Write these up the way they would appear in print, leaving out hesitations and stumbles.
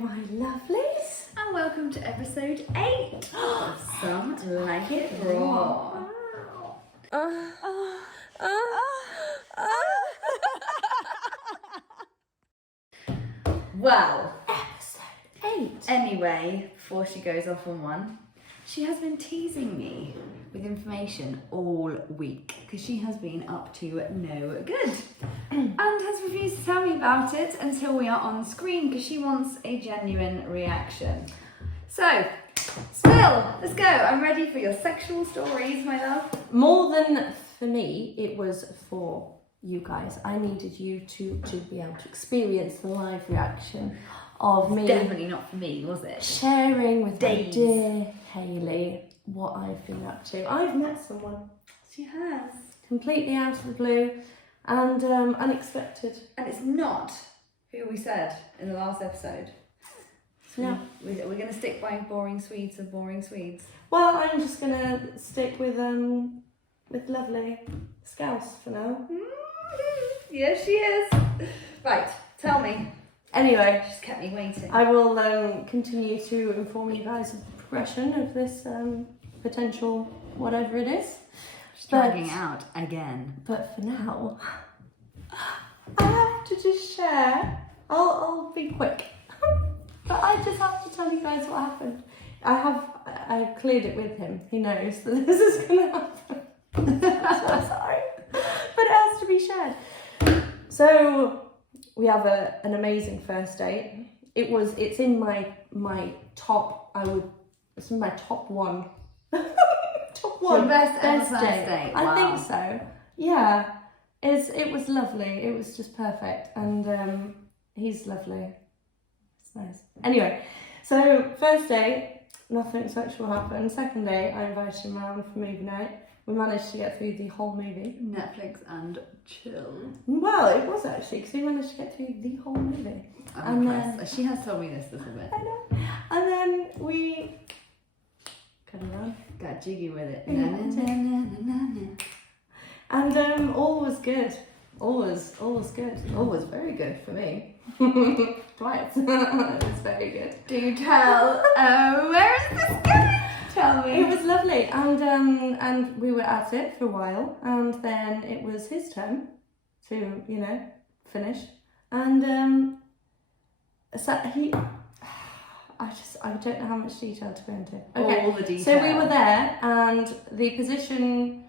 my lovelies. And welcome to episode 8 of Some Like It Raw. Well, Episode 8. anyway, before she goes off on one, she has been teasing me with information all week because she has been up to no good and has refused to tell me about it until we are on screen because she wants a genuine reaction. So, Spill, let's go. I'm ready for your sexual stories, my love. More than for me, it was for you guys. I needed you to be able to experience the live reaction of me. Definitely not for me, was it? Sharing with my Days. dear Hayley what I've been up to. I've met someone She has. completely out of the blue and unexpected. And it's not who we said in the last episode. No. We're going to stick by boring Swedes of boring Swedes. Well, I'm just gonna stick with lovely Scouse for now. Yes, she is. Right, tell me. Anyway, She's kept me waiting. I will continue to inform you guys of the progression of this potential whatever it is. She's dragging it out again. But for now, I have to just share. I'll be quick. But I just have to tell you guys what happened. I cleared it with him. He knows that this is going to happen. I'm so sorry. But it has to be shared. So we have an amazing first date. It's in my top, it's in my top one. Top one. Your best ever best first date. I Wow. think so. Yeah. It was lovely. It was just perfect. And he's lovely. It's nice. Anyway, so first day, nothing sexual happened. Second day, I invited him around for movie night. We managed to get through the whole movie. Netflix and chill. Well, it was actually, because we managed to get through the whole movie. I'm And impressed. She has told me this a little bit. I know. And then we carried on. Got jiggy with it. Yeah. Na, na, na, na, na, na. And all was good. All was good. All was very good for me. Twice. It was very good. Do tell. Where is this going? Tell me. It was lovely, and we were at it for a while, and then it was his turn to, finish, and so he, I don't know how much detail to go into. Okay, all the details. so we were there, and the position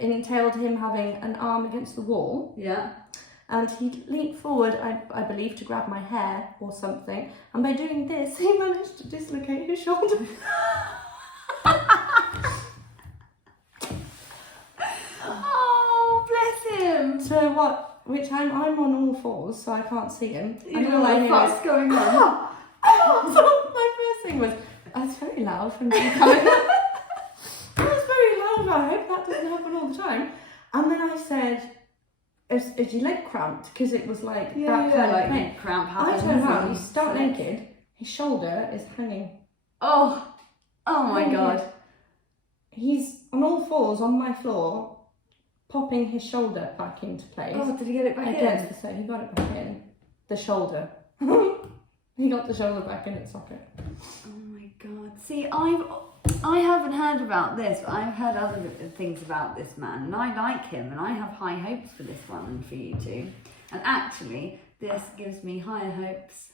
entailed him having an arm against the wall. Yeah. And he leaned forward, I believe, to grab my hair or something. And by doing this, he managed to dislocate his shoulder. Oh, bless him. So which I'm on all fours, so I can't see him. You And know all I what hear the is, fuck's going on? So my first thing was, that's very loud from you coming up. That was very loud, I hope that doesn't happen all the time. And then I said, is your leg cramped? Because it was like that kind of pain. Cramp I happens. turn around, he's stark naked, his shoulder is hanging. Oh my god. He's on all fours on my floor, popping his shoulder back into place. Oh, did he get it back Against in? the so he got it back in. The shoulder. He got the shoulder back in its socket. Oh my god. See, I haven't heard about this, but I've heard other things about this man, and I like him, and I have high hopes for this one and for you too. And actually, this gives me higher hopes.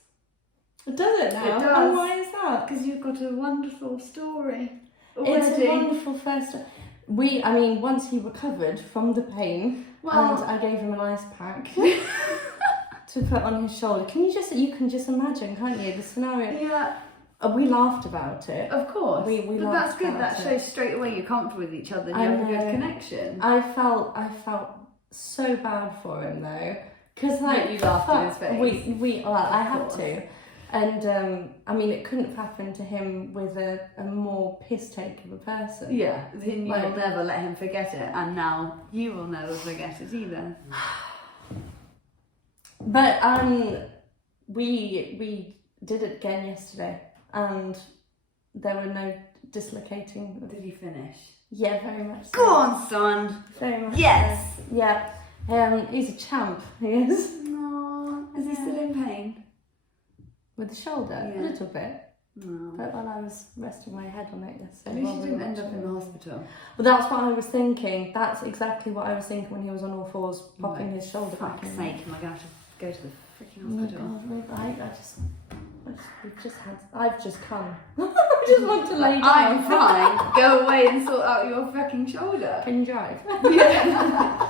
Does it now? It does. And why is that? Because you've got a wonderful story. It's already. a wonderful first. Once he recovered from the pain, Well- and I gave him an ice pack to put on his shoulder. You can just imagine, can't you, the scenario? Yeah, We laughed about it. of course. We but laughed that's good. about That it. shows straight away you're comfortable with each other and I you have a good know. connection. I felt so bad for him though, because Yeah, you laughed in his face. I Of had course. to, and it couldn't have happened to him with a more piss take of a person. Yeah, then you will Like- never let him forget it, and now you will never forget it either. But we did it again yesterday, and there were no dislocating. Did you finish? Yeah, very much. So. Go on, son. Very much. Yes. So. Yeah. He's a champ. He is. No. Is he still in pain? With the shoulder, Yeah. a little bit. No. But while I was resting my head on it At least you didn't end up in the hospital. Well, that's what I was thinking. That's exactly what I was thinking when he was on all fours, popping his shoulder For back fuck's in. sake, am I going to have to go to the freaking Oh my hospital? God, I've just come. I just want to lay down. I'm fine. Go away and sort out your fucking shoulder. Can you drive? Yeah.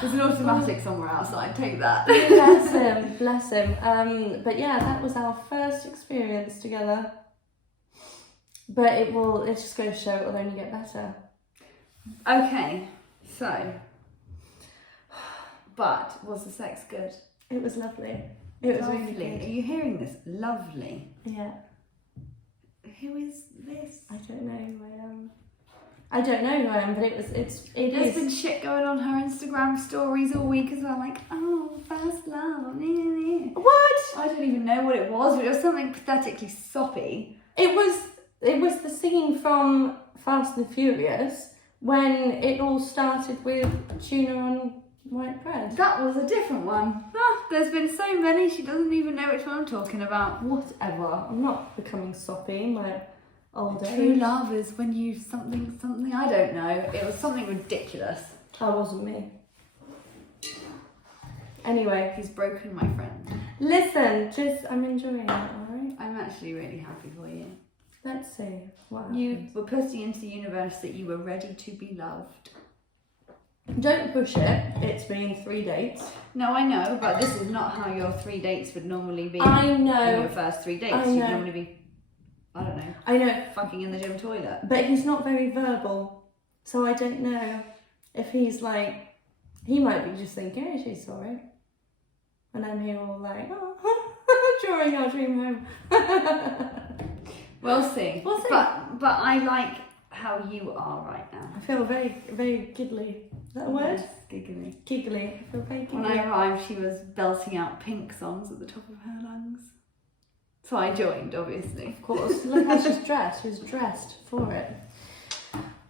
There's an automatic somewhere outside. Take that. Bless him, bless him. But yeah, that was our first experience together. But it just goes to show it'll only get better. Okay, so. But was the sex good? It was lovely. It was really Lovely. good. Are you hearing this? Lovely. Yeah. Who is this? I don't know who I am. I don't know who I am, but There's is. been shit going on her Instagram stories all week as well, like, oh, first love. What? I don't even know what it was, but it was something pathetically soppy. It was the scene from Fast and Furious when it all started with tuna on white bread. That was a different one. Ah, there's been so many, she doesn't even know which one I'm talking about. Whatever. I'm not becoming soppy in my old age. True love is when you something, I don't know. It was something ridiculous. That wasn't me. Anyway, He's broken my friend. listen, I'm enjoying it, alright? I'm actually really happy for you. Let's see what You happens. were putting into the universe that you were ready to be loved. Don't push it. It's been 3 dates. No, I know, but this is not how your 3 dates would normally be. I On know. your first 3 dates, I you'd know. normally be, I don't know, I know. fucking in the gym toilet. But he's not very verbal. So I don't know if he's like, he might be just thinking, oh, she's sorry. And I'm here all like, oh, during our dream home. We'll see. We'll see. But I like how you are right now. I feel very, very giggly. Is that a word? Yes, giggly. Giggly. I feel very giggly. When I arrived, she was belting out Pink songs at the top of her lungs. So I joined, obviously. Of course. Look how she's dressed. She's dressed for it.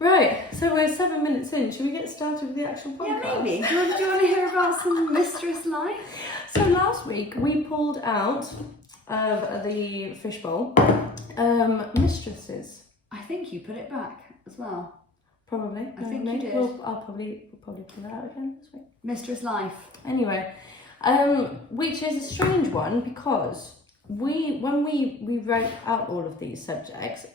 Right, so we're 7 minutes in. Should we get started with the actual podcast? Yeah, maybe. Do you want to hear about some mistress life? So last week we pulled out of the fishbowl mistresses. I think you put it back as well. Probably. I think you did. I'll probably pull that out again this week. Mistress life. Anyway, which is a strange one because when we wrote out all of these subjects,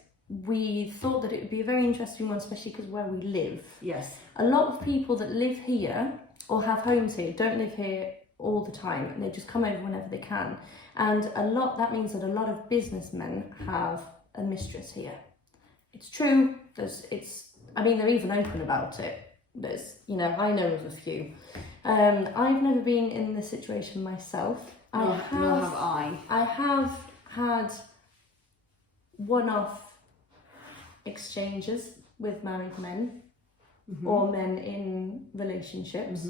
we thought that it would be a very interesting one, especially because where we live. Yes. A lot of people that live here or have homes here don't live here all the time, and they just come over whenever they can. And that means that a lot of businessmen have a mistress here. It's true. They're even open about it. I know of a few. I've never been in this situation myself. Nor have I. I have had one-off exchanges with married men or men in relationships.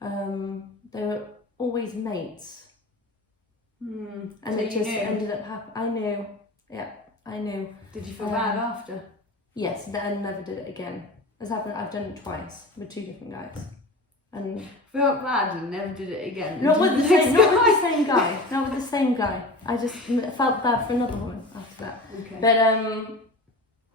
They were always mates. And So it you just knew? ended up happening. I knew. Yeah, I knew. Did you feel bad after? Yes, then never did it again. It's happened. I've done it twice with 2 different guys. And Felt bad and never did it again. not with the same guy. Not with the same guy. I just felt bad for another woman after that. Okay. But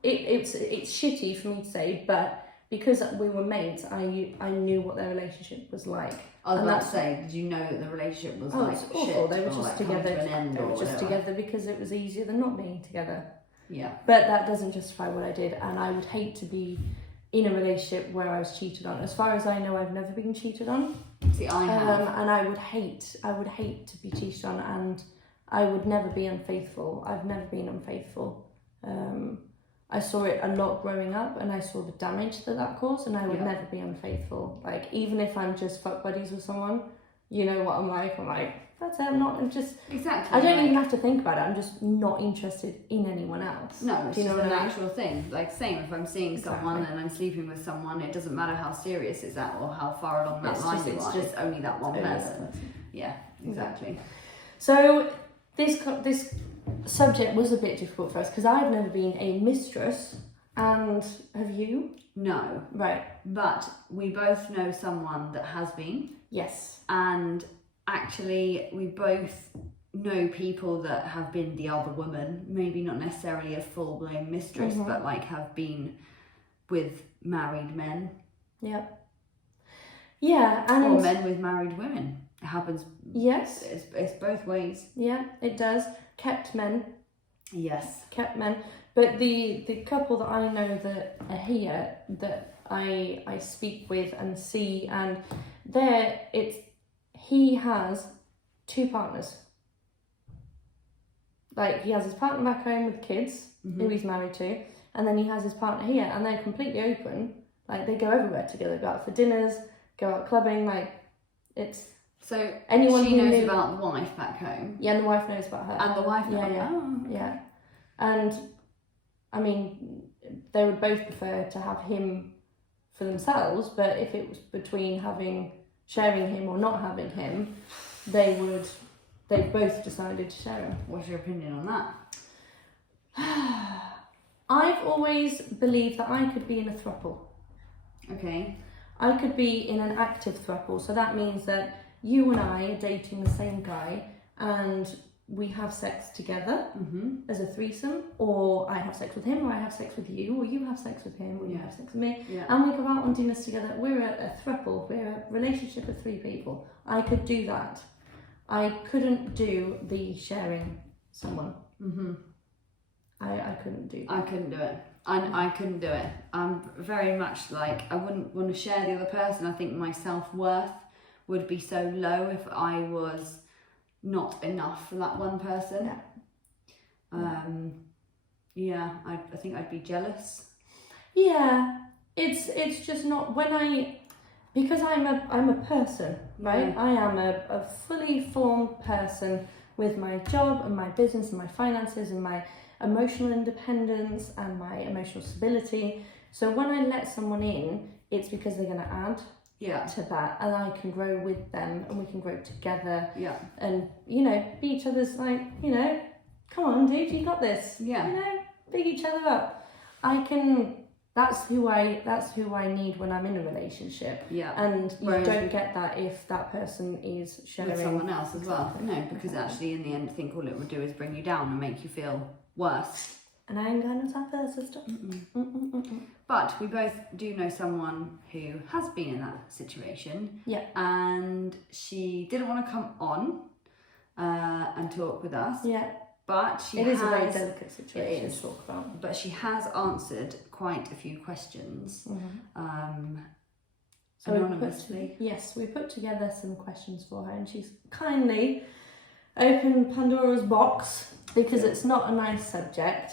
it's shitty for me to say, but because we were mates, I knew what their relationship was like. I was And about to that's- say, did you know that the relationship was Oh, like it's awful. shit? They were or, just like, come together. to an end They or were just whatever? together because it was easier than not being together. Yeah. But that doesn't justify what I did, and I would hate to be in a relationship where I was cheated on. As far as I know, I've never been cheated on. See, I have. And I would hate to be cheated on, and I would never be unfaithful. I've never been unfaithful. I saw it a lot growing up, and I saw the damage that caused, and I would never be unfaithful. Like, even if I'm just fuck buddies with someone, you know what I'm like, that's it, I'm just... Exactly. I don't even have to think about it, I'm just not interested in anyone else. No, it's Do you know just a what I mean? natural thing. Like, same if I'm seeing someone Exactly. and I'm sleeping with someone, it doesn't matter how serious it's at or how far along that line you are. It's only that one only that person. person. Yeah, exactly. So this subject was a bit difficult for us because I've never been a mistress, and have you? No, Right. but we both know someone that has been, Yes. and actually we both know people that have been the other woman, maybe not necessarily a full-blown mistress, but like have been with married men. Yeah. Yeah, and... Or men with married women. It happens. Yes. It's both ways. Yeah, it does. Kept men. Yes. Kept men. But the couple that I know that are here, that I speak with and see, and he has 2 partners. Like, he has his partner back home with kids, who he's married to, and then he has his partner here, and they're completely open. Like, they go everywhere together, go out for dinners, go out clubbing, like, it's... So, anyone she who knows knew... about the wife back home. Yeah, and the wife knows about her. And the wife knows. Yeah. Oh, okay. Yeah. And, I mean, they would both prefer to have him for themselves, but if it was between sharing him or not having him, they both decided to share him. What's your opinion on that? I've always believed that I could be in a throuple. Okay. I could be in an active throuple, so that means that you and I are dating the same guy and we have sex together as a threesome, or I have sex with him, or I have sex with you, or you have sex with him, or you have sex with me, and we go out on dinners together. We're a throuple, we're a relationship of 3 people. I could do that. I couldn't do the sharing someone. I couldn't do that. I couldn't do it. I couldn't do it. I'm very much like, I wouldn't want to share the other person. I think my self-worth would be so low if I was not enough for that one person. I think I'd be jealous. Yeah, it's just not because I'm a person, right? I am a fully formed person with my job and my business and my finances and my emotional independence and my emotional stability. So when I let someone in, it's because they're going to add to that, and I can grow with them and we can grow together. And be each other's, like, come on dude, you got this. Big each other up. That's who I need when I'm in a relationship. And you don't get that if that person is sharing with someone else as well. No, because actually in the end I think all it would do is bring you down and make you feel worse. And I ain't going to tap her sister. But we both do know someone who has been in that situation. And she didn't want to come on and talk with us. But it is a very delicate situation to talk about. But she has answered quite a few questions anonymously. We put together some questions for her, and she's kindly opened Pandora's box because it's not a nice subject.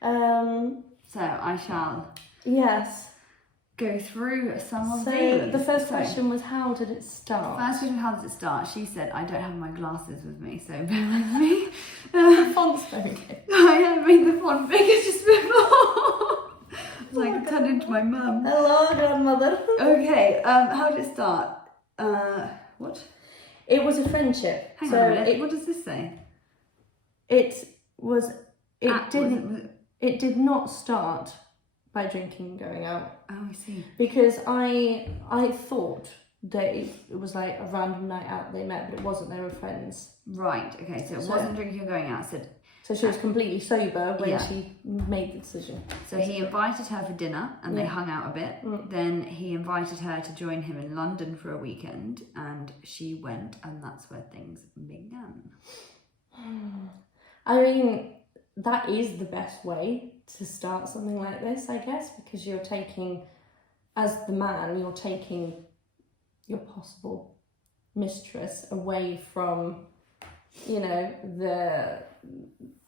So I shall go through some of these. So the first question was, how did it start? First question, how does it start? She said, I don't have my glasses with me, so bear with me. The font's very good. I made the font bigger just before. It's like I turned into my mum. Hello, grandmother. Okay, how did it start? What? It was a friendship. Hang on a minute, what does this say? It did not start by drinking and going out. Oh, I see. Because I thought that it was like a random night out they met, but it wasn't. They were friends. Right. Okay. So it wasn't drinking and going out. So she was completely sober when she made the decision. So he invited her for dinner and they hung out a bit. Then he invited her to join him in London for a weekend, and she went, and that's where things began. I mean, that is the best way to start something like this, I guess, because you're taking, as the man, you're taking your possible mistress away from,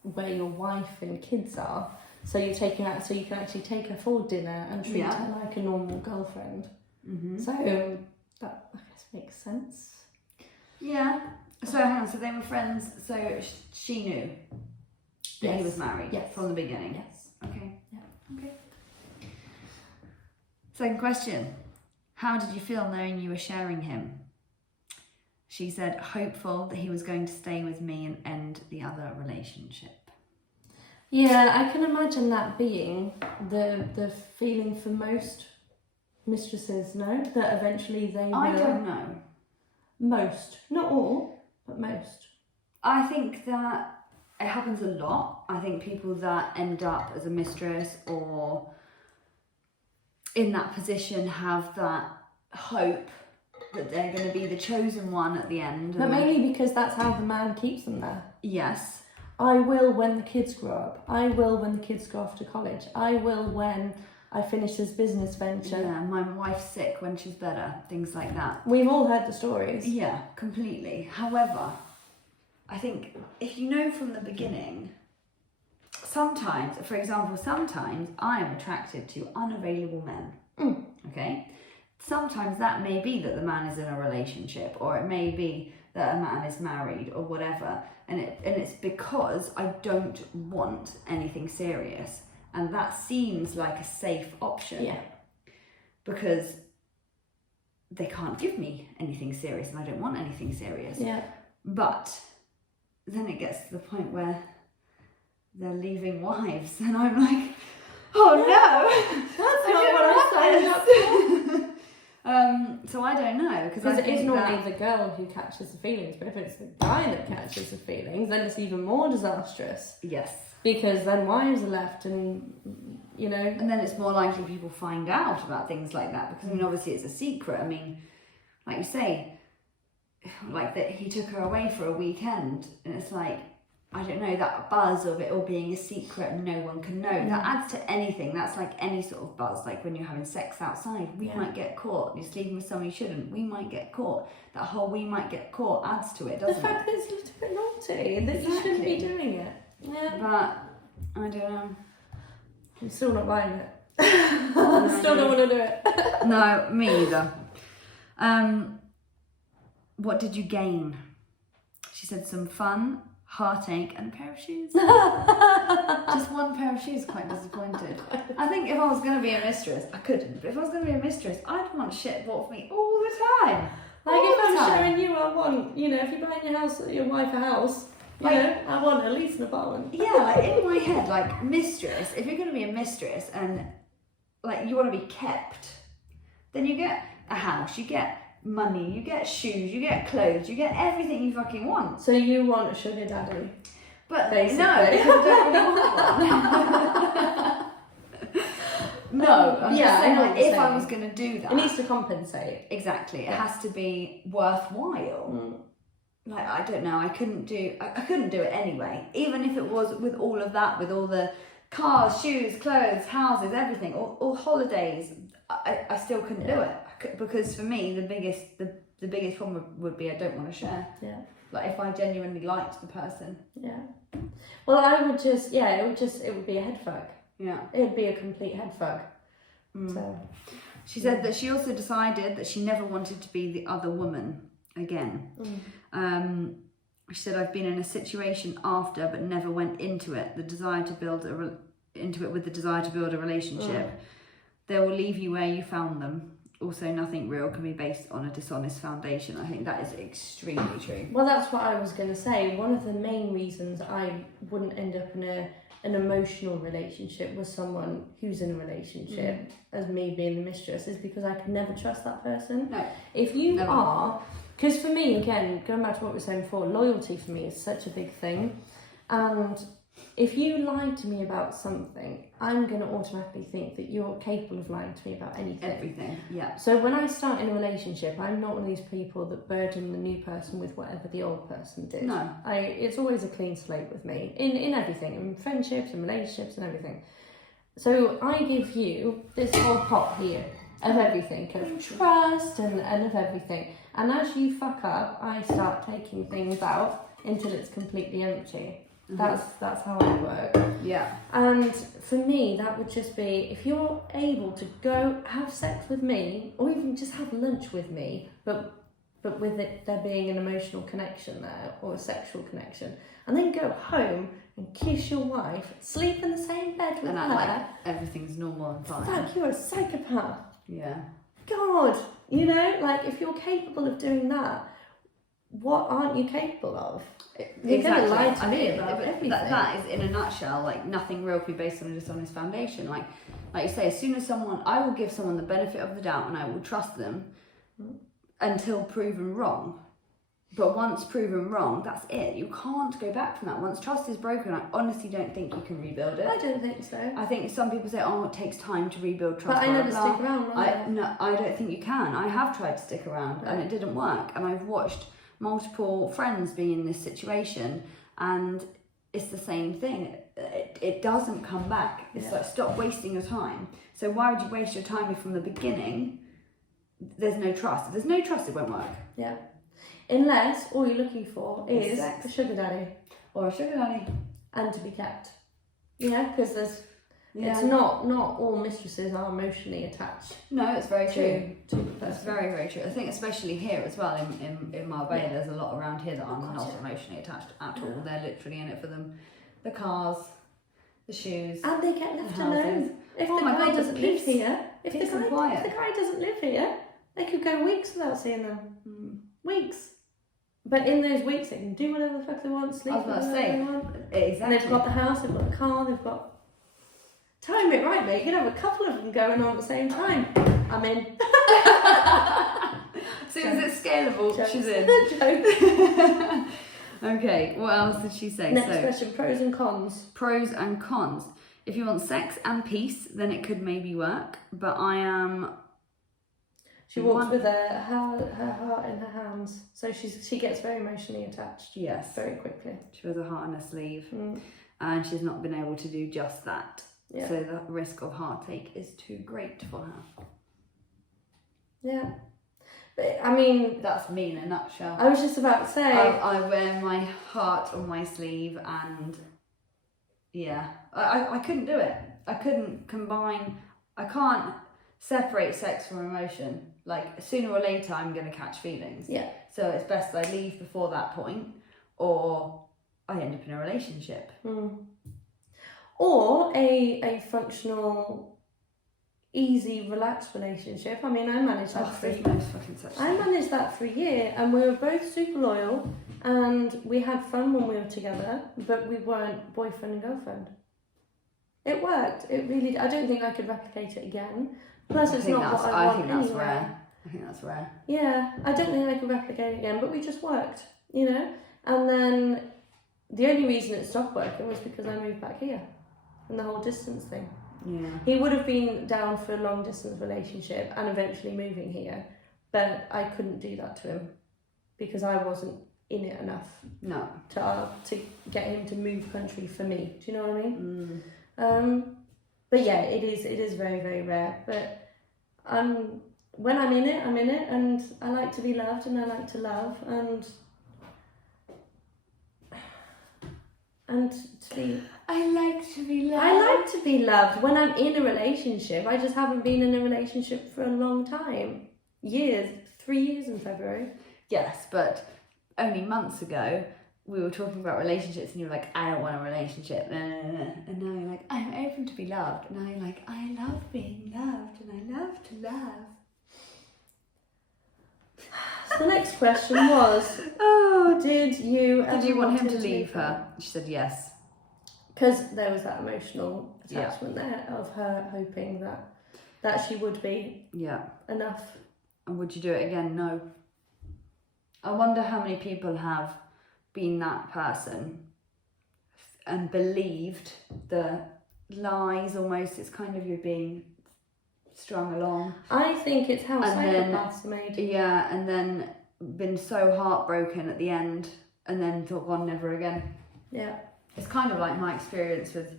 where your wife and kids are. So you're taking that so you can actually take her for dinner and treat her like a normal girlfriend. So that, I guess, makes sense. Yeah. So hang on, so they were friends, so she knew that he was married from the beginning? Yes. Okay. Okay. Second question. How did you feel knowing you were sharing him? She said, hopeful that he was going to stay with me and end the other relationship. Yeah, I can imagine that being the feeling for most mistresses, no? That eventually they will... I don't know. Most. Not all, but most. I think that it happens a lot. I think people that end up as a mistress or in that position have that hope that they're going to be the chosen one at the end. But mainly because that's how the man keeps them there. Yes. I will when the kids grow up. I will when the kids go off to college. I will when I finish this business venture. Yeah, my wife's sick when she's better. Things like that. We've all heard the stories. Yeah, completely. However, I think if you know from the beginning, sometimes, for example, sometimes I am attracted to unavailable men. Okay? Sometimes that may be that the man is in a relationship, or it may be that a man is married or whatever, and it's because I don't want anything serious, and that seems like a safe option. Yeah. Because they can't give me anything serious and I don't want anything serious. Yeah. But then it gets to the point where they're leaving wives and I'm like, oh no, That's not what I signed up for. So I don't know, because it is normally the girl who catches the feelings, but if it's the guy that catches the feelings, then it's even more disastrous. Yes. Because then wives are left, and and then it's more likely people find out about things like that, because I mean obviously it's a secret. I mean, like you say, like that he took her away for a weekend, and it's like, I don't know, that buzz of it all being a secret and no one can know, that adds to anything. That's like any sort of buzz, like when you're having sex outside, we might get caught. You're sleeping with someone you shouldn't, we might get caught. That whole we might get caught adds to it, doesn't it? The fact that it's a little bit naughty, that you shouldn't be doing it. Yeah. But I don't know. I'm still not buying it. I still don't want to do it. No, me either. What did you gain? She said some fun, heartache, and a pair of shoes. Just one pair of shoes, quite disappointed. I think if I was going to be a mistress, I couldn't. But if I was going to be a mistress, I'd want shit bought for me all the time. Like if I'm showing you, I want, if you're buying your wife a house, I want at least an apartment. Yeah, like in my head, like mistress, if you're going to be a mistress and like you want to be kept, then you get a house, you get money, you get shoes, you get clothes, you get everything you fucking want. So you want a sugar daddy? But basically. no, because I don't really want one. No, I'm just saying, like, if I was going to do that, it needs to compensate. Exactly, it has to be worthwhile. Like, I don't know, I couldn't do it anyway, even if it was with all of that, with all the cars, shoes, clothes, houses, everything, all holidays. I still couldn't do it, because for me the biggest problem would be I don't want to share. Yeah. Like if I genuinely liked the person. Yeah. Well, I would just it would be a head fuck. Yeah. It would be a complete head fuck. So she said that she also decided that she never wanted to be the other woman again. She said, I've been in a situation after but never went into it. The desire to build with the desire to build a relationship. They will leave you where you found them. Also, nothing real can be based on a dishonest foundation. I think that is extremely true. Well, that's what I was going to say. One of the main reasons I wouldn't end up in an emotional relationship with someone who's in a relationship, as me being the mistress, is because I could never trust that person. No. If you are, because for me, again, going back to what we were saying before, loyalty for me is such a big thing. And if you lie to me about something, I'm going to automatically think that you're capable of lying to me about anything. Everything, yeah. So when I start in a relationship, I'm not one of these people that burden the new person with whatever the old person did. No. It's always a clean slate with me, in everything, in friendships and relationships and everything. So I give you this whole pot here of everything, of trust and of everything. And as you fuck up, I start taking things out until it's completely empty. That's how I work. Yeah. And for me, that would just be, if you're able to go have sex with me, or even just have lunch with me, but with it there being an emotional connection there, or a sexual connection, and then go home and kiss your wife, sleep in the same bed with her, like everything's normal and fine. Fuck, you're a psychopath. Yeah. God, like if you're capable of doing that, what aren't you capable of? You're going to lie to me about everything. That is, in a nutshell, like nothing real can be based on a dishonest foundation. Like you say, as soon as I will give someone the benefit of the doubt and I will trust them until proven wrong. But once proven wrong, that's it. You can't go back from that. Once trust is broken, I honestly don't think you can rebuild it. I don't think so. I think some people say, oh, it takes time to rebuild trust. But I never stick around, I don't think you can. I have tried to stick around and it didn't work. And I've watched multiple friends be in this situation and it's the same thing. It doesn't come back. It's like, stop wasting your time. So why would you waste your time if from the beginning there's no trust? If there's no trust, it won't work. Yeah. Unless all you're looking for is Sex. a sugar daddy. Or a sugar daddy. And to be kept. Yeah, because it's not all mistresses are emotionally attached. No, it's very true. To the That's person. very, very true. I think especially here as well in Marbella, there's a lot around here that are not emotionally attached at all. They're literally in it for them. The cars, the shoes, And they get left the houses. alone. If Oh the my guy God, doesn't live peace. here, if the Peace and quiet. guy doesn't live here, they could go weeks without seeing them. Weeks. But in those weeks, they can do whatever the fuck they want, sleep I was about to whatever say, they want. exactly. And they've got the house, they've got the car, they've got... Time it right, mate. You can have a couple of them going on at the same time. I'm in. As soon as it's scalable, Jokes. she's in. Jokes. Okay, what else did she say? Next So, question, pros and cons. pros and cons. If you want sex and peace, then it could maybe work. But I am... She walks with her heart in her hands. So she gets very emotionally attached. Yes. Very quickly. She wears a heart on her sleeve. Mm. And she's not been able to do just that. Yeah. So the risk of heartache is too great for her. Yeah. But, I mean... That's me in a nutshell. I was just about to say... I wear my heart on my sleeve and... Yeah. I couldn't do it. I couldn't combine... I can't separate sex from emotion. Like, sooner or later, I'm going to catch feelings. Yeah. So it's best I leave before that point, or I end up in a relationship. Mm. Or a functional, easy, relaxed relationship. I mean, I managed that for There's no fucking such I thing. managed that for a year, and we were both super loyal, and we had fun when we were together, but we weren't boyfriend and girlfriend. It worked. It really. I don't think I could replicate it again. Plus, it's not what I want think that's anyway. rare. I think that's rare. Yeah, I don't think I could replicate it again, but we just worked, you know? And then the only reason it stopped working was because I moved back here and the whole distance thing. Yeah. He would have been down for a long distance relationship and eventually moving here, but I couldn't do that to him because I wasn't in it enough No. to get him to move country for me. Do you know what I mean? Mm. But yeah, it is very, very rare. But when I'm in it, and I like to be loved and I like to love and to be... I like to be loved. I like to be loved when I'm in a relationship. I just haven't been in a relationship for a long time. 3 years in February. Yes, but only months ago, we were talking about relationships and you were like, I don't want a relationship. And now you're like, I'm open to be loved. And now you're like, I love being loved and I love to love. So the next question was, did you want him to leave her? She said yes. Because there was that emotional attachment there of her hoping that she would be enough. And would you do it again? No. I wonder how many people have been that person and believed the lies almost. It's kind of you being strung along. I think it's how And psychopaths are made. Yeah, and then been so heartbroken at the end and then thought, well, never again. Yeah. It's kind of like my experience with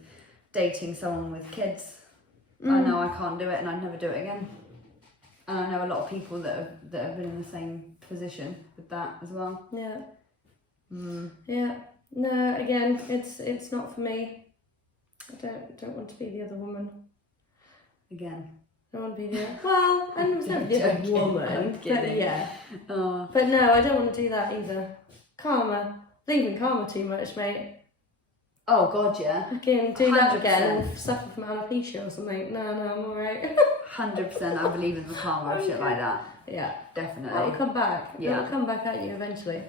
dating someone with kids. I know I can't do it and I'd never do it again. And I know a lot of people that have been in the same position with that as well. Yeah. Mm. Yeah. No, again, it's not for me. I don't want to be the other woman. Again. I don't want to be the well, I was never the other woman. But yeah. Oh. But no, I don't want to do that either. Karma. Leaving karma too much, mate. Oh God, yeah. Again, do that 100%. again and suffer from alopecia or something. No, I'm alright. 100%. I believe in the karma of shit like that. Yeah. Definitely. It'll come back. Yeah. It'll come back at you eventually.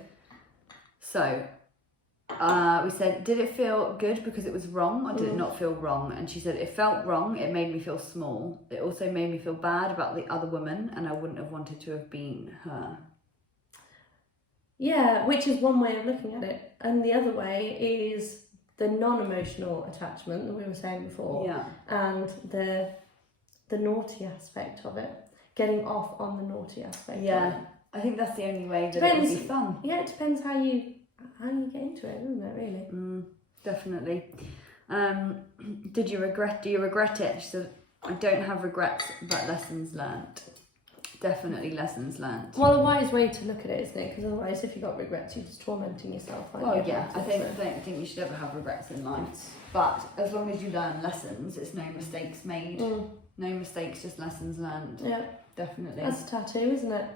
So, we said, did it feel good because it was wrong or did it not feel wrong? And she said, it felt wrong. It made me feel small. It also made me feel bad about the other woman and I wouldn't have wanted to have been her. Yeah, which is one way of looking at it. And the other way is the non-emotional attachment that we were saying before. Yeah. And the naughty aspect of it. Getting off on the naughty aspect of it. Yeah. I think that's the only way that it would be fun. Yeah, it depends how you get into it, doesn't it, really? Definitely. Do you regret it? She said, I don't have regrets, but lessons learnt. Definitely lessons learnt. Well, a wise way to look at it, isn't it? Because otherwise, if you've got regrets, you're just tormenting yourself. Well, yeah, I don't think you should ever have regrets in life. But as long as you learn lessons, it's no mistakes made. No mistakes, just lessons learned. Yeah. Definitely. That's a tattoo, isn't it?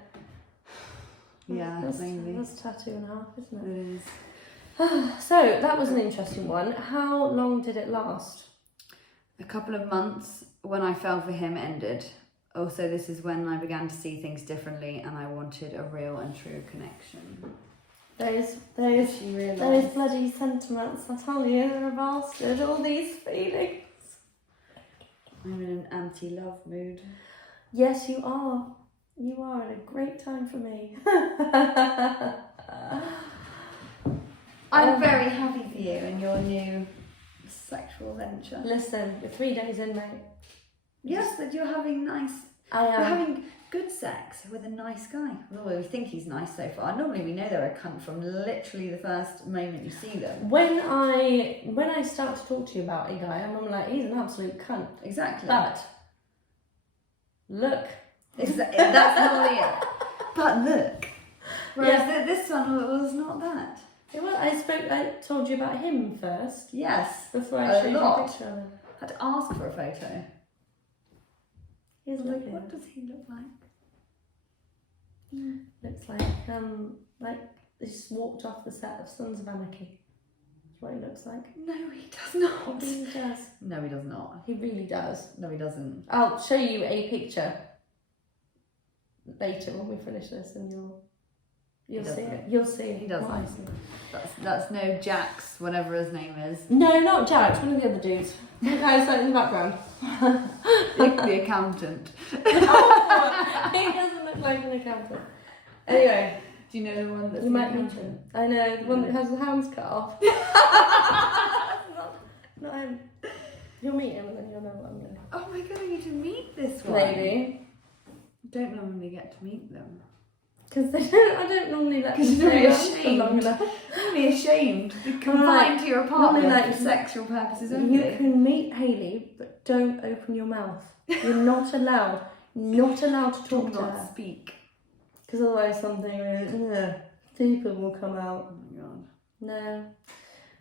Yeah, maybe. That's a tattoo and a half, isn't it? It is. So, that was an interesting one. How long did it last? A couple of months. When I fell for him ended. Also, this is when I began to see things differently and I wanted a real and true connection. Those realised. bloody sentiments, I tell you, they're a bastard. All these feelings. I'm in an anti-love mood. Yes, you are. You are in a great time for me. I'm very happy for you and your new sexual venture. Listen, we're 3 days in, mate. Yes, that you're having nice. I am. You're having good sex with a nice guy. Well, we think he's nice so far. Normally, we know they're a cunt from literally the first moment you see them. When I start to talk to you about a guy, I'm like, he's an absolute cunt. Exactly. But look, that's normally it. But look. Whereas this one was not that. It was. I told you about him first. Yes. Before I showed you a picture of him. I had to ask for a photo. He's Like, lovely. what does he look like? Looks like he just walked off the set of Sons of Anarchy. That's what he looks like. No, he does not. He really does. No, he does not. He really does. No, he doesn't. I'll show you a picture later when we finish this, and you'll see it. You'll see. He doesn't. What I see. That's no Jax, whatever his name is. No, not Jack. One of the other dudes. The guy's like in the background. The accountant. He doesn't look like an accountant. Anyway, do you know the one that you might mention? I know the one that has the hands cut off. not him. You'll meet him and then you'll know what I'm doing. Oh my god, I need to meet this one. Maybe. Don't normally get to meet them. Because I don't normally let them you'd stay be around for ashamed. long enough. You'd be ashamed. Be confined to your apartment like for sexual purposes You only. can meet Hayley, but don't open your mouth. You're not allowed. Not allowed to talk to her. Speak. Because otherwise something deeper will come out. Oh my god. No.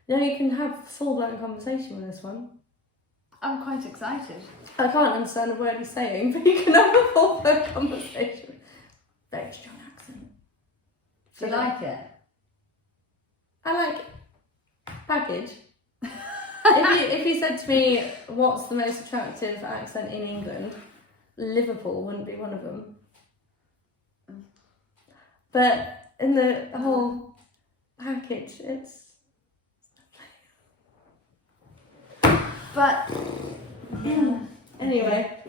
No, you can have full-blown conversation with this one. I'm quite excited. I can't understand a word he's saying, but you can have a full-blown conversation. Very strong accent. Do you like it? I like package. if you said to me, what's the most attractive accent in England, Liverpool wouldn't be one of them. But in the whole package, it's... But Anyway,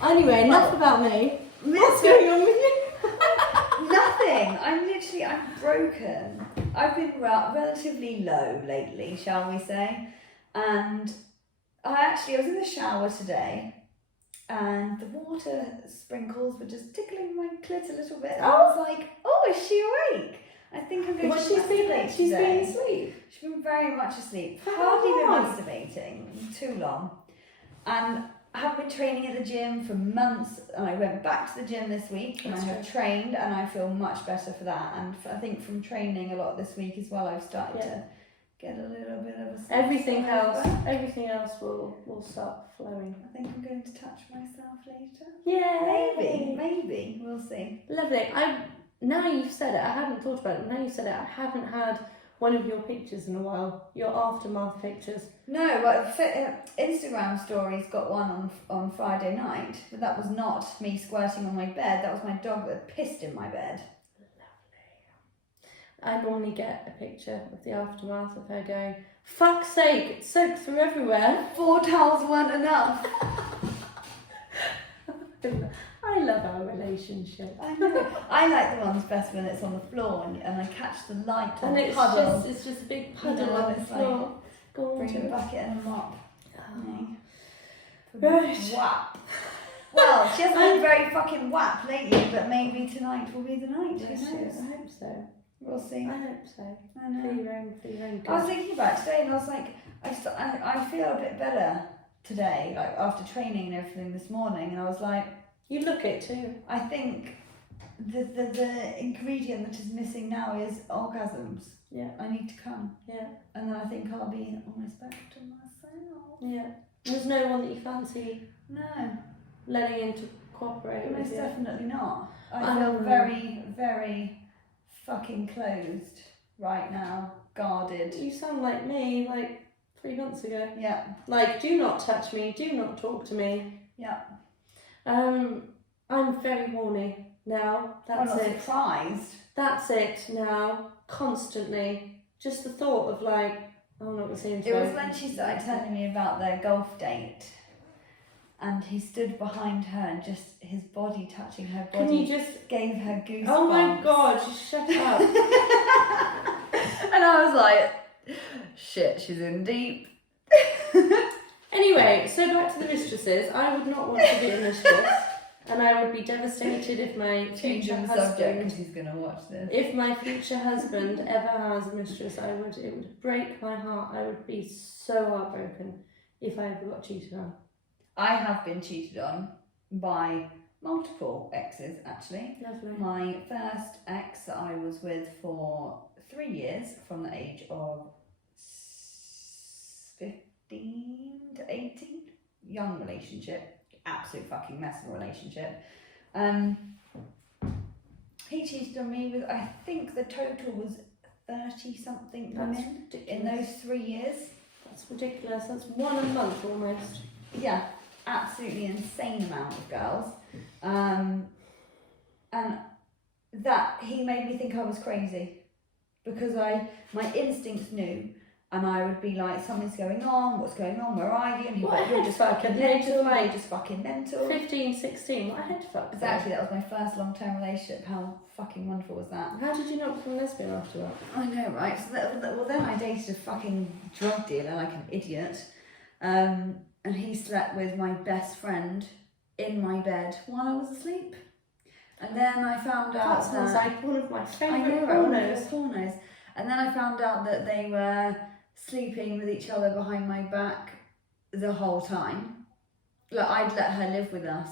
enough about me. What's going on with you? nothing. I'm broken. I've been relatively low lately, shall we say. And I was in the shower today and the water sprinkles were just tickling my clit a little bit. And I was like, oh, is she awake? I think I'm going to masturbate She's today. been asleep. She's been very much asleep. For Hardly been how long? masturbating. Too long. And I have been training at the gym for months, and I went back to the gym this week and I have trained, and I feel much better for that. And I think from training a lot this week as well, I've started to get a little bit of a... Everything else will start flowing. I think I'm going to touch myself later. Yeah. Maybe. We'll see. Lovely. Now you've said it, I hadn't thought about it. Now you've said it, I haven't had one of your pictures in a while. Your aftermath pictures. No, but Instagram stories got one on Friday night, but that was not me squirting on my bed. That was my dog that pissed in my bed. I normally get a picture of the aftermath of her going, fuck's sake, it's soaked through everywhere. 4 towels weren't enough. I I love our relationship. I know. I like the ones best when it's on the floor and I catch the light And and it's puddle. just a big puddle know, on the it's floor. Go on Bring to a it. bucket and a mop. Right. Whap. Well, she hasn't been very fucking whap lately, but maybe tonight will be the night. Who Yes, knows? I hope so. We'll see. I hope so. I know. For your own good. I was thinking about it today and I was like, I feel a bit better today, like after training and everything this morning, and I was like, You look it too. I think the ingredient that is missing now is orgasms. Yeah. I need to come. Yeah. And then I think I'll be almost back to myself. Yeah. There's no one that you fancy No, letting in to cooperate with most you. definitely not. I feel very, very fucking closed right now, guarded. You sound like me, like 3 months ago. Yeah, Like, do not touch me, do not talk to me. yeah. I'm very horny now. I'm That's not it. surprised. That's it now. Constantly. Just the thought of like, I'm not gonna say It was when she started telling me about their golf date, and he stood behind her and just his body touching her body. Can you just gave her goosebumps? Oh my god, just shut up. And I was like, shit, she's in deep. Anyway, so back to the mistresses. I would not want to be a mistress, and I would be devastated if my future husband, he's gonna watch this. if my future husband ever has a mistress, it would break my heart. I would be so heartbroken if I ever got cheated on. I have been cheated on by multiple exes, actually. Lovely. My first ex that I was with for 3 years, from the age of 15 to 18, young relationship, absolute fucking mess of a relationship. He cheated on me with, I think the total was 30 something women in those 3 years. That's ridiculous. That's one a month almost. Yeah, absolutely insane amount of girls. And that he made me think I was crazy, because my instincts knew. And I would be like, something's going on, what's going on, where are you? And he'd be like, you're just fucking mental, you're just fucking mental. 15, 16, what a head fuck. Exactly, that was my first long-term relationship. How fucking wonderful was that? How did you not become lesbian after that? I know, right? So well, then I dated a fucking drug dealer like an idiot. And he slept with my best friend in my bed while I was asleep. And then I found out that sounds like one of my favourite pornos. And then I found out that they were sleeping with each other behind my back the whole time. Like, I'd let her live with us,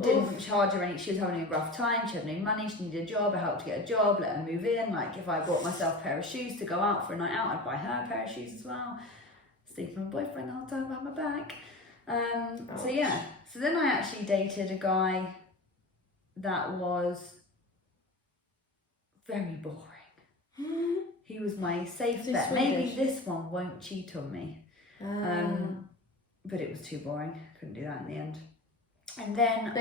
didn't charge her any. She was having a rough time, she had no money, she needed a job, I helped her get a job, let her move in. Like, if I bought myself a pair of shoes to go out for a night out, I'd buy her a pair of shoes as well. Sleep with my boyfriend the whole time behind my back. So yeah, so then I actually dated a guy that was very boring. He was my safe bet. Maybe this one won't cheat on me. But it was too boring. Couldn't do that in the end. And then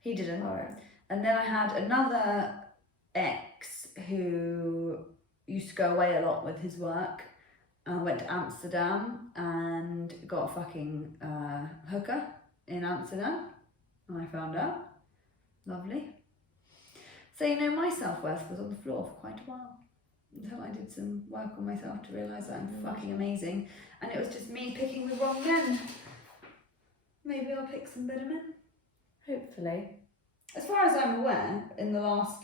he didn't. Right. And then I had another ex who used to go away a lot with his work. I went to Amsterdam and got a fucking hooker in Amsterdam. And I found out. Lovely. So, my self-worth was on the floor for quite a while, until I did some work on myself to realise that I'm fucking amazing. And it was just me picking the wrong men. Maybe I'll pick some better men. Hopefully. As far as I'm aware, in the last,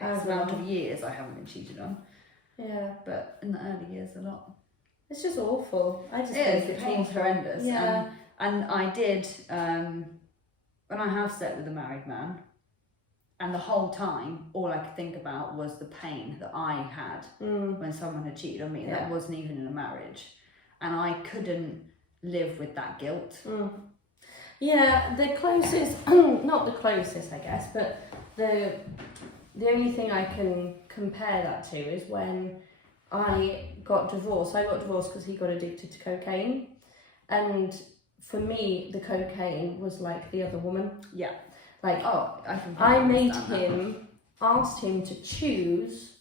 X amount of years, I haven't been cheated on. Yeah. But in the early years, a lot. It's just awful. I just It think is. It's horrendous. Yeah. And I did, when I have slept with a married man, and the whole time, all I could think about was the pain that I had when someone had cheated on me. Yeah. That wasn't even in a marriage. And I couldn't live with that guilt. Yeah, the closest, not the closest, I guess, but the only thing I can compare that to is when I got divorced. I got divorced because he got addicted to cocaine. And for me, the cocaine was like the other woman. Yeah. Like, I made him, asked him to choose,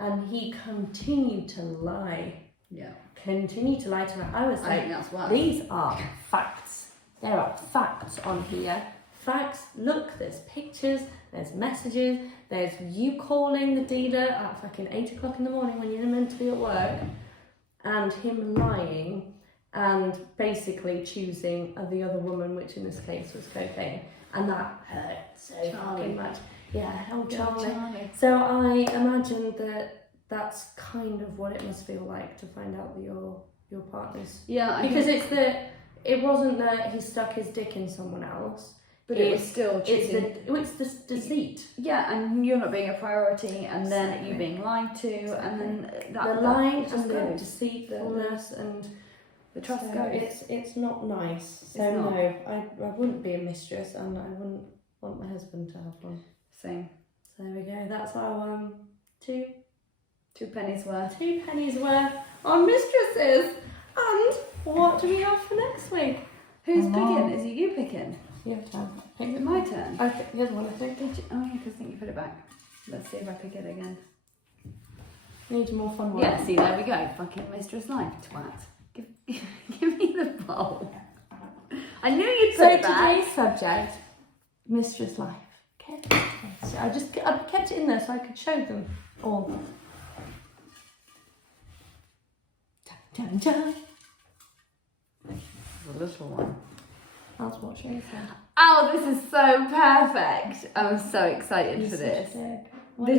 and he continued to lie. Yeah. Continue to lie to her. I was I like, think that's worse. these are facts. There are facts on here. Facts. Look, there's pictures, there's messages, there's you calling the dealer at fucking 8 o'clock in the morning when you're meant to be at work, and him lying and basically choosing the other woman, which in this case was cocaine. And that hurt so fucking much. Yeah, oh Charlie. So I imagine that that's kind of what it must feel like to find out that your partner's. Yeah, because it wasn't that he stuck his dick in someone else, but it was still choosing. It's the deceit. Yeah, and you're not being a priority, and then you being lied to, and then the lying just and the goes. deceitfulness and The trust so goes. It's not nice. So not. no, I wouldn't be a mistress, and I wouldn't want my husband to have one. Same. So there we go. That's our 2 pennies worth. 2 pennies worth on mistresses. And what do we have for next week? Who's picking? Is it you picking? Your turn. Is it my turn? Okay, here's one I think. Oh yeah, because I think you put it back. Let's see if I pick it again. Need more fun work. Yeah, see, there we go. Fucking mistress life, twat. Give me the bowl. I knew you'd put it back. Today's subject, mistress life. Okay. So I kept it in there so I could show them all. Dun, dun, dun. The little one. That's what she said. Oh, this is so perfect. I'm so excited for this.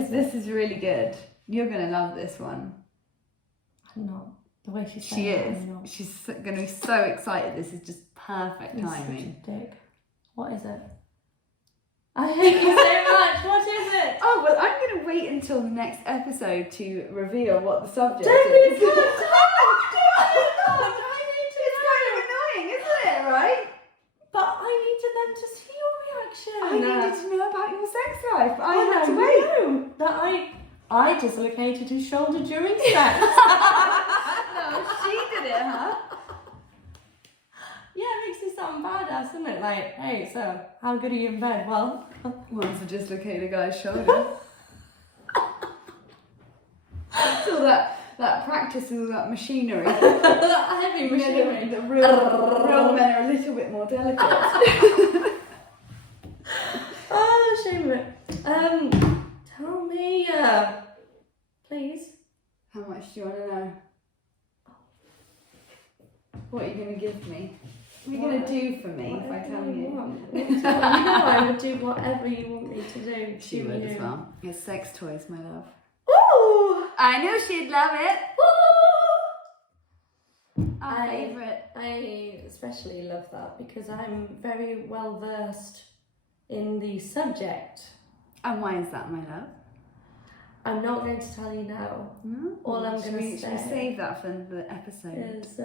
This is really good. You're going to love this one. I'm not. The way she said She it, is. I'm not. She's going to be so excited. This is just perfect You're timing. such a dick. What is it? I hate you so much. What is it? Oh, well, I'm going to wait until the next episode to reveal what the subject Don't is. be so It's kind of annoying, isn't it, right? But I needed them to see your reaction. I needed to know about your sex life. I had to know wait. that I dislocated his shoulder during sex. No, she did it, huh? Yeah, it makes me sound badass, doesn't it? Like, hey, so how good are you in bed? Well, Once I dislocate a guy's shoulder. So that practice with that machinery. that heavy machinery. The real men are a little bit more delicate. Oh, shame of it. Tell me, please. How much do you want to know? What are you going to give me? What are you going to do for me if I tell you? You know I would do whatever you want me to do. She would as well. It's sex toys, my love. Ooh! I knew she'd love it. Our favourite. I especially love that because I'm very well versed in the subject. And why is that, my love? I'm not going to tell you now. All I'm going to Should we say save that for the episode? is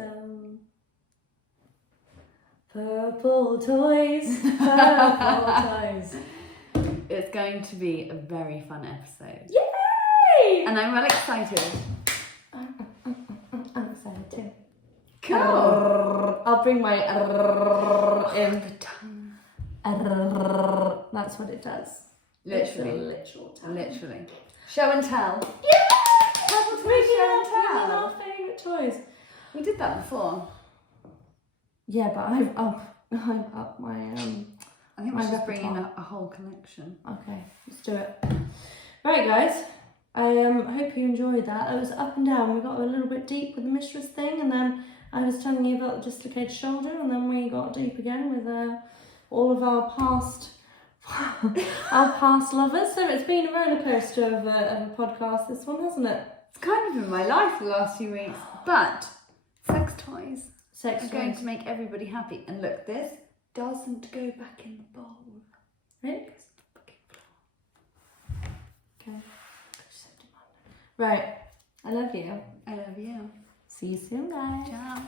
purple toys, purple toys. It's going to be a very fun episode. Yay! And I'm well excited. I'm excited too. Cool. I'll bring my in. The tongue. That's what it does. Literally. It's a literal tongue. Literally. Show and tell. Yeah! Purple toys, Bringing show and up tell. our favourite toys. We did that before. Yeah, but I've upped my I think we my should bring in repertoire. a whole collection. Okay, let's do it. Right, guys. I hope you enjoyed that. It was up and down. We got a little bit deep with the mistress thing, and then I was telling you about the dislocated shoulder, and then we got deep again with all of our past lovers. So it's been a roller coaster of a podcast, this one, hasn't it? It's kind of been my life the last few weeks. But sex toys Sex are going toys. to make everybody happy. And look, this doesn't go back in the bowl. Right? Okay. Right. I love you. I love you. See you soon, guys. Ciao.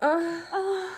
Bye.